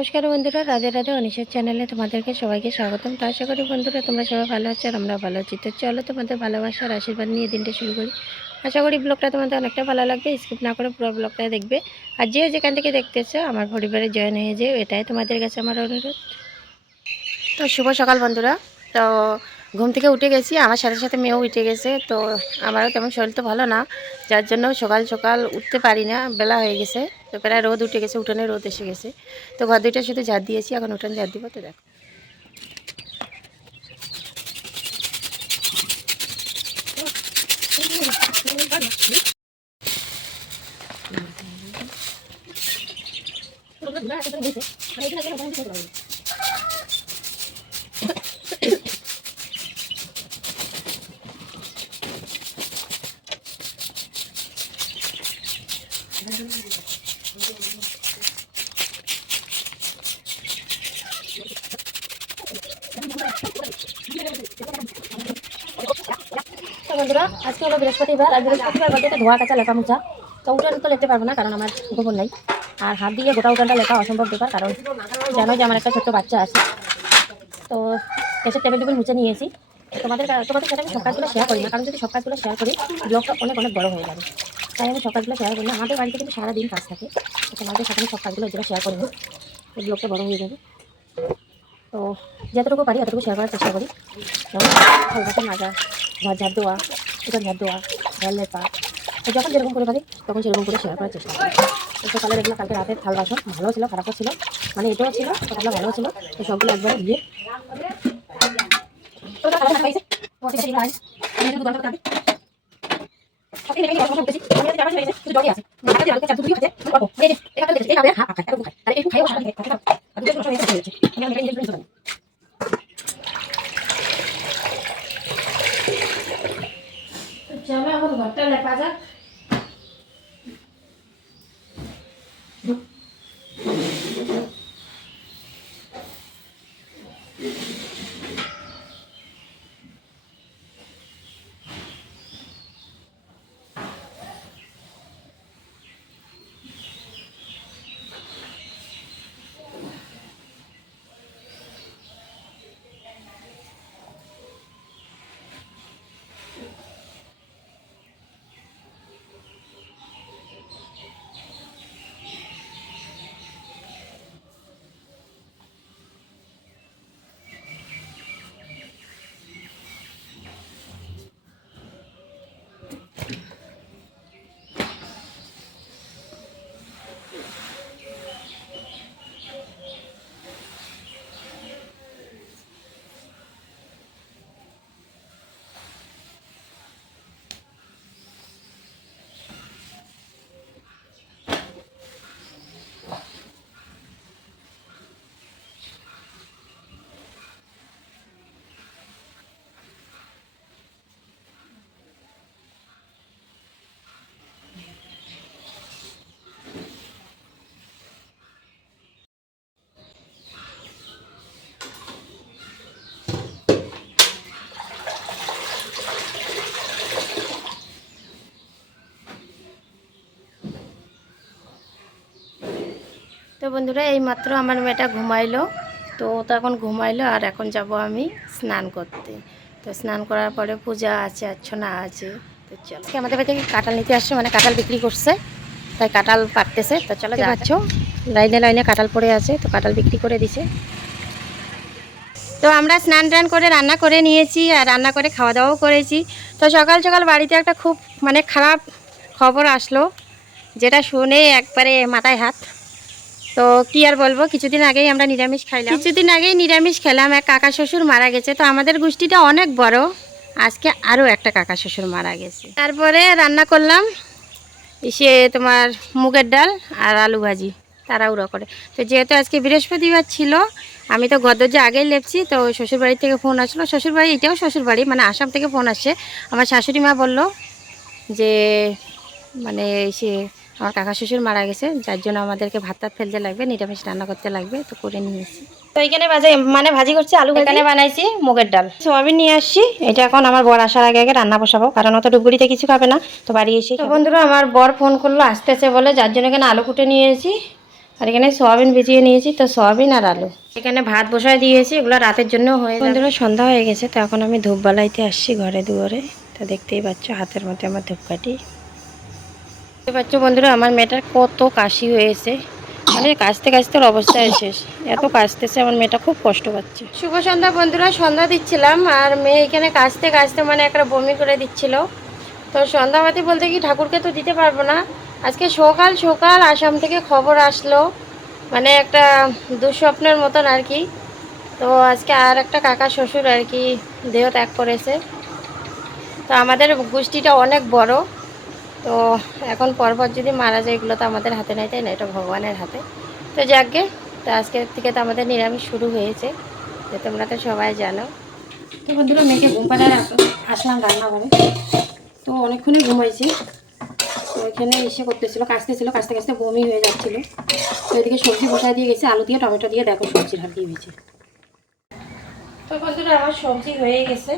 নমস্কার বন্ধুরা, রাধে রাধে অনিশের চ্যানেলে তোমাদেরকে সবাইকে স্বাগতম। তো আশা করি বন্ধুরা তোমরা সবাই ভালো আছো আর আমরা ভালো আছি। তো চলো তোমাদের ভালোবাসার আশীর্বাদ নিয়ে দিনটা শুরু করি। আশা করি ব্লগটা তোমাদের অনেকটা ভালো লাগবে স্কিপ না করে পুরো ব্লগটা দেখবে। আর যে যেখান থেকে দেখতেছো, আমার পরিবারে জয়েন হয়ে যে এটাই তোমাদের কাছে আমার অনুরোধ। তো শুভ সকাল বন্ধুরা। তো ঘুম থেকে উঠে গেছি, আমার সাথে সাথে মেয়েও উঠে গেছে, তো আমারও তেমন শরীর তো ভালো না, যার জন্য সকাল সকাল উঠতে পারি না, বেলা হয়ে গেছে। তো প্রায় রোদ উঠে গেছে, উঠানে রোদ এসে গেছে। তো ঘর দুইটা শুধু ঝাড় দিয়েছি, এখন উঠানে ঝাড় দিব, তো দেখো। আজকে হলো বৃহস্পতিবার, আর বৃহস্পতিবার বলতে ধোয়া কাঁচা লেখা মুছা তো উঠান তো লিখতে পারব না, কারণ আমার গোবর নাই। আর হাত দিয়ে গোটা উঠানটা লেখা অসম্ভব ব্যাপার, কারণ জানো যে আমার একটা ছোট্ট বাচ্চা আছে। তো গ্যাসের টেবিল টেবিল মুছে নিয়েছি। তোমাদের তোমাদের সাথে আমি সব কাজগুলো শেয়ার করি না, কারণ যদি সব কাজগুলো শেয়ার করি ব্লগটা অনেক অনেক বড় হয়ে যাবে। তাই আমি সব কাজগুলো শেয়ার করি না, আমাদের বাড়িতে কিন্তু সারাদিন কাজ থাকে। তোমাদের সাথে আমি সব কাজগুলো যেটা শেয়ার করি না ব্লগটা বড় হয়ে যাবে। তো যতটুকু পারি ততটুকু শেয়ার করার চেষ্টা করি। যেমন হালকা মাজা ঘর ঝাড় দেওয়া উঠান ঝাড় দেওয়া ঘর লেপা। যখন যেরকম করে পারি, তখন সেরকম করে শেয়ার করার চেষ্টা করি। তো সকালে দেখলাম কালকে রাতের থাল বাসন ভালো ছিল, খারাপও ছিল মানে এটাও ছিল সকালে ভালো ছিল, তো সবগুলো একবারে দিয়ে আছে। চলো এখন ঘরটা লেখা যাক। তো বন্ধুরা এই মাত্র আমার মেয়েটা ঘুমাইলো। তো ও তো এখন ঘুমাইলো আর এখন যাব আমি স্নান করতে। তো স্নান করার পরে পূজা আছে আচ্ছনা আছে। তো চলো। আমাদের বাড়ি থেকে কাঁঠাল নিতে আসছে মানে কাঁঠাল বিক্রি করছে। তাই কাঁঠাল পাকতেছে। তো চলো যাচ্ছ। লাইনে লাইনে কাঁঠাল পড়ে আছে তো কাঁঠাল বিক্রি করে দিছে। তো আমরা স্নান টান করে রান্না করে নিয়েছি আর রান্না করে খাওয়া দাওয়াও করেছি। তো সকাল সকাল বাড়িতে একটা খুব মানে খারাপ খবর আসলো যেটা শুনে একবারে মাথায় হাত। তো কি আর বলব, কিছুদিন আগেই আমরা নিরামিষ খাইলাম। কিছুদিন আগেই নিরামিষ খেলাম, এক কাকা শ্বশুর মারা গেছে, তো আমাদের গোষ্ঠীটা অনেক বড়। আজকে আরও একটা কাকা শ্বশুর মারা গেছে। তারপরে রান্না করলাম সে তোমার মুগের ডাল আর আলু ভাজি, তাড়াহুড়ো করে। তো যেহেতু আজকে বৃহস্পতিবার ছিল, আমি তো গদরজা আগেই লেপছি, তো শ্বশুরবাড়ি থেকে ফোন আসলো। শ্বশুরবাড়ি, এটাও শ্বশুরবাড়ি মানে আসাম থেকে ফোন আসছে আমার শাশুড়ি মা বলল যে মানে সে আমার কাকা শ্বশুর মারা গেছে যার জন্য আমাদেরকে ভাত টাত ফেলতে লাগবে নিরামিষ রান্না করতে লাগবে তো করে নিয়েছি তো এখানে মানে ভাজি করছি আলু এখানে বানাইছি মুগের ডাল। সোয়াবিন নিয়ে আসছি এটা এখন আমার বর আসার আগে আগে রান্না বসাবো কারণ অত ডুবগুড়িতে কিছু খাবে না তো বাড়ি এসে বন্ধুরা আমার বর ফোন করল আসতেছে বলে যার জন্য এখানে আলু কুটে নিয়েছি আর এখানে সোয়াবিন ভিজিয়ে নিয়েছি তো সোয়াবিন আর আলু। এখানে ভাত বসায় দিয়েছি এগুলো রাতের জন্য হয়ে বন্ধুরা সন্ধ্যা হয়ে গেছে তো এখন আমি ধূপ বালাইতে আসছি ঘরে দুয়ারে তো দেখতেই পাচ্ছ হাতের মধ্যে আমার ধূপকাঠি। দেখতে পাচ্ছ বন্ধুরা, আমার মেয়েটার কত কাশি হয়েছে। মানে কাশতে কাশতে ওর অবস্থা শেষ। এত কাশতেছে, আমার মেয়েটা খুব কষ্ট পাচ্ছে। শুভ সন্ধ্যা বন্ধুরা, সন্ধ্যা দিচ্ছিলাম, আর মেয়ে এখানে কাশতে কাশতে মানে একটা বমি করে দিচ্ছিল। তো সন্ধ্যাবাতি বলতে কি, ঠাকুরকে তো দিতে পারব না। আজকে সকাল সকাল আসাম থেকে খবর আসলো মানে একটা দুঃস্বপ্নের মতন আর কি। তো আজকে আর একটা কাকা শ্বশুর আর কি, দেহ ত্যাগ করেছে। তো আমাদের গোষ্ঠীটা অনেক বড়। তো এখন পরপর যদি মারা যায় এগুলো তো আমাদের হাতে নাই তাই না? এটা ভগবানের হাতে। তো যাকগে তো আজকের থেকে তো আমাদের নিরামিষ শুরু হয়েছে। যে তোমরা তো সবাই জানো। তো বন্ধুরা মেয়েকে ঘুম পাড়ায় আসলাম রান্নাঘরে। তো অনেকক্ষণই ঘুমাইছি। তো এখানে এসে করতেছিল কাচতেছিল কাচতে কাচতে বমি হয়ে যাচ্ছিল। তো এদিকে সবজি বসায় দিয়ে গেছে আলু দিয়ে টমেটো দিয়ে দেখো সবজির হাত দিয়ে ভেজে তো বন্ধুরা আমার সবজি হয়ে গেছে।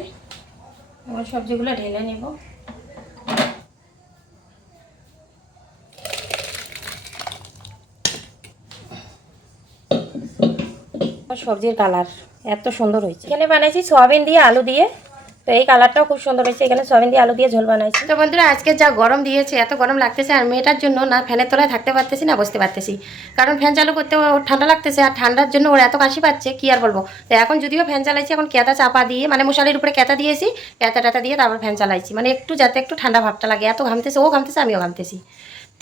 আমার সবজিগুলো ঢেলে নেব। সবজির কালার, এত সুন্দর হয়েছে। এখানে বানাইছি সয়াবিন দিয়ে আলু দিয়ে। তো এই কালারটাও খুব সুন্দর হয়েছে, এখানে সয়াবিন দিয়ে আলু দিয়ে ঝোল বানাইছি। তো বন্ধুরা, আজকে যা গরম দিয়েছে, এত গরম লাগতেছে, আর মেয়েটার জন্য না, ফ্যানের তলায় থাকতে পারতেছি না, বসতে পারতেছি। কারণ ফ্যান চালু করতে ওর ঠান্ডা লাগতেছে, আর ঠান্ডার জন্য ওর এত কাশি পাচ্ছে, কি আর বলব? তো এখন যদিও ফ্যান চালাইছি, এখন কেতা চাপা দিয়ে মানে মশারির উপরে কেতা দিয়েছি কেতা টাতা দিয়ে তারপর ফ্যান চালাইছি। মানে একটু যাতে একটু ঠান্ডা ভাবটা লাগে, এত ঘামতেছে, ও ঘামতেছে, আমিও ঘামতেছি।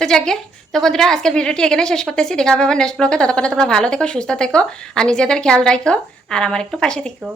তো যাকে, তো বন্ধুরা, আজকের ভিডিওটি এখানে শেষ করতেছি। দেখা হবে আমার নেক্সট ব্লগে ততক্ষণে তোমরা ভালো থেকো, সুস্থ থেকো, আর নিজেদের খেয়াল রাখো, আর আমার একটু পাশে থেকো।